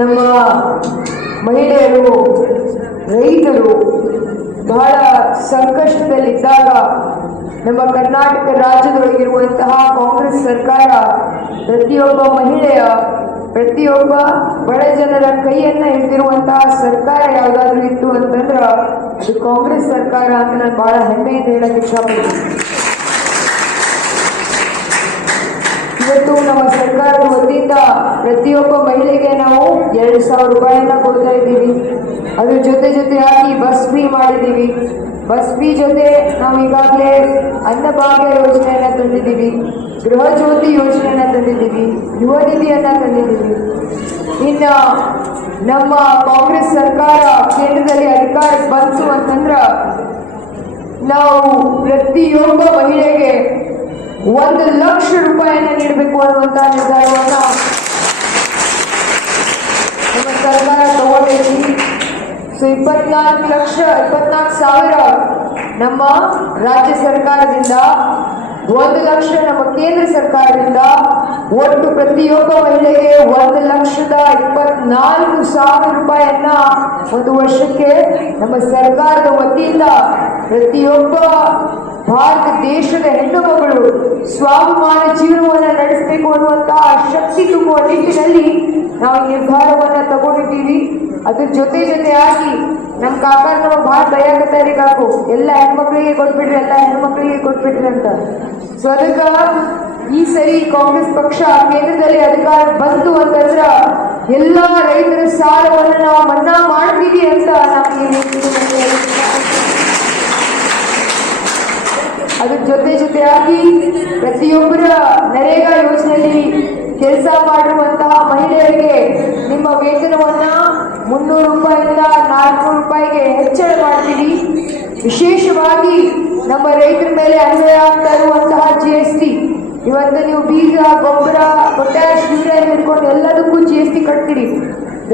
ನಮ್ಮ ಮಹಿಳೆಯರು, ರೈತರು ಬಹಳ ಸಂಕಷ್ಟದಲ್ಲಿದ್ದಾಗ ನಮ್ಮ ಕರ್ನಾಟಕ ರಾಜ್ಯದೊಳಗಿರುವಂತಹ ಕಾಂಗ್ರೆಸ್ ಸರ್ಕಾರ ಪ್ರತಿಯೊಬ್ಬ ಮಹಿಳೆಯ, ಪ್ರತಿಯೊಬ್ಬ ಬಡ ಜನರ ಕೈಯನ್ನ ಹಿಡಿದಿರುವಂತಹ ಸರ್ಕಾರ ಯಾವುದಾದ್ರೂ ಇತ್ತು ಅಂತಂದ್ರೆ ಅದು ಕಾಂಗ್ರೆಸ್ ಸರ್ಕಾರ ಅಂತ ನಾನು ಬಹಳ ಹೆಮ್ಮೆಯಿಂದ ಹೇಳಕ್ ಇಷ್ಟಪಡ್ತೀನಿ. ಇವತ್ತು ನಮ್ಮ ಸರ್ಕಾರದ ವತಿಯಿಂದ ಪ್ರತಿಯೊಬ್ಬ ಮಹಿಳೆಗೆ ನಾವು ಸಾವಿರ ರೂಪಾಯಿಯನ್ನ ಕೊಡ್ತಾ ಇದ್ದೀವಿ. ಅದ್ರ ಜೊತೆ ಜೊತೆಯಾಗಿ ಬಸ್ ಫ್ರೀ ಮಾಡಿದ್ದೀವಿ. ಬಸ್ ಫ್ರೀ ಜೊತೆ ನಾವು ಈಗಾಗಲೇ ಅನ್ನಭಾಗ್ಯ ಯೋಜನೆಯನ್ನ ತಂದಿದ್ದೀವಿ. ಗೃಹ ಜ್ಯೋತಿ ಯೋಜನೆಯನ್ನ ತಂದಿದ್ದೀವಿ. ಯುವ ನಿಧಿಯನ್ನ ತಂದಿದ್ದೀವಿ. ಇನ್ನ ನಮ್ಮ ಕಾಂಗ್ರೆಸ್ ಸರ್ಕಾರ ಕೇಂದ್ರದಲ್ಲಿ ಅಧಿಕಾರ ಬಂತು ಅಂತಂದ್ರ ನಾವು ಪ್ರತಿಯೊಬ್ಬ ಮಹಿಳೆಗೆ ಒಂದು ಲಕ್ಷ ರೂಪಾಯಿಯನ್ನು ನೀಡಬೇಕು ಅನ್ನುವಂತಹ ನಿರ್ಧಾರವನ್ನ ನಮ್ಮ ಸರ್ಕಾರ ತಗೊಂಡೈತಿ ಸೊ, ಇಪ್ಪತ್ನಾಲ್ಕು ಲಕ್ಷ, ಇಪ್ಪತ್ನಾಲ್ಕು ಸಾವಿರ ನಮ್ಮ ರಾಜ್ಯ ಸರ್ಕಾರದಿಂದ, ಒಂದು ಲಕ್ಷ ನಮ್ಮ ಕೇಂದ್ರ ಸರ್ಕಾರದಿಂದ ಒಟ್ಟು ಪ್ರತಿಯೊಬ್ಬ ಮಹಿಳೆಗೆ ಒಂದು ಲಕ್ಷದ ಇಪ್ಪತ್ನಾಲ್ಕು ಸಾವಿರ ರೂಪಾಯಿಯನ್ನ ಒಂದು ವರ್ಷಕ್ಕೆ ನಮ್ಮ ಸರ್ಕಾರದ ವತಿಯಿಂದ ಪ್ರತಿಯೊಬ್ಬ ಭಾರತ ದೇಶದ ಹೆಣ್ಣು ಮಕ್ಕಳು ಸ್ವಾಭಿಮಾನ ಜೀವನವನ್ನ ನಡೆಸಬೇಕು ಅನ್ನುವಂತಹ ಶಕ್ತಿ ತುಂಬುವ ನಿಟ್ಟಿನಲ್ಲಿ ನಾವು ನಿರ್ಧಾರವನ್ನ ತಗೊಂಡಿದ್ದೀವಿ. ಅದ್ರ ಜೊತೆ ಜೊತೆಯಾಗಿ ನಮ್ಮ ಕಾಕಾರ ನಮ್ಮ ಭಾಳ ದಯಾಗತಾರಿ ಕಾಕು ಎಲ್ಲ ಹೆಣ್ಮಕ್ಳಿಗೆ ಕೊಟ್ಬಿಟ್ರಿ ಎಲ್ಲ ಹೆಣ್ಮಕ್ಳಿಗೆ ಕೊಟ್ಬಿಟ್ರಿ ಅಂತ. ಸೊ ಅದಕ್ಕ ಈ ಸರಿ ಕಾಂಗ್ರೆಸ್ ಪಕ್ಷ ಕೇಂದ್ರದಲ್ಲಿ ಅಧಿಕಾರ ಬಂತು ಅಂತಂದ್ರ ಎಲ್ಲಾ ರೈತರ ಸಾಲವನ್ನು ನಾವು ಮನ್ನಾ ಮಾಡ್ತೀವಿ ಅಂತ ನಾವು ಈ ನಿಟ್ಟಿನಲ್ಲಿ ಅದ್ರ ಜೊತೆ ಜೊತೆಯಾಗಿ ಪ್ರತಿಯೊಬ್ಬರ ನರೇಗಾ ಯೋಜನೆಯಲ್ಲಿ ಕೆಲಸ ಮಾಡಿರುವಂತಹ ಮಹಿಳೆಯರಿಗೆ ನಿಮ್ಮ ವೇತನವನ್ನ ಮುನ್ನೂರು ರೂಪಾಯಿಂದ ನಾಲ್ಕುನೂರು ರೂಪಾಯಿಗೆ ಹೆಚ್ಚಳ ಮಾಡ್ತೀವಿ. ವಿಶೇಷವಾಗಿ ನಮ್ಮ ರೈತರ ಮೇಲೆ ಅನ್ವಯ ಆಗ್ತಾ ಇರುವಂತಹ ಜಿ ಎಸ್ ಟಿ ಇವತ್ತು ನೀವು ಬೀಜ ಗೊಬ್ಬರ ಪೊಟ್ಯಾಶ್ ಯೂರಿಯಾ ಹಿಡ್ಕೊಂಡು ಎಲ್ಲದಕ್ಕೂ ಜಿ ಎಸ್ ಟಿ ಕಟ್ತೀರಿ.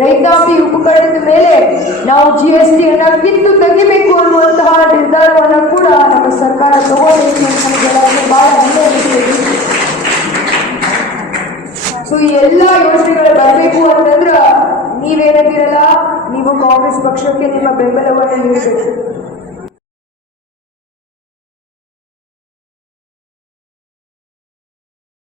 ರೈತಾಪಿ ಉಪಕರಣದ ಮೇಲೆ ನಾವು ಜಿ ಎಸ್ ಟಿ ಕಿತ್ತು ತೆಗಿಬೇಕು ಅನ್ನುವಂತಹ ನಿರ್ಧಾರವನ್ನ ಅಂತ ನಮ್ಗೆಲ್ಲರಿಗೂ ಬಹಳ ಹೆಮ್ಮೆ ಅನಿಸ್ತದೆ ಸೊ ಈ ಎಲ್ಲ ಯೋಜನೆಗಳು ಬರಬೇಕು ಅಂತಂದ್ರ ನೀವೇನಂತೀರಲ್ಲ, ನೀವು ಕಾಂಗ್ರೆಸ್ ಪಕ್ಷಕ್ಕೆ ನಿಮ್ಮ ಬೆಂಬಲವನ್ನು ನೀಡಬೇಕು.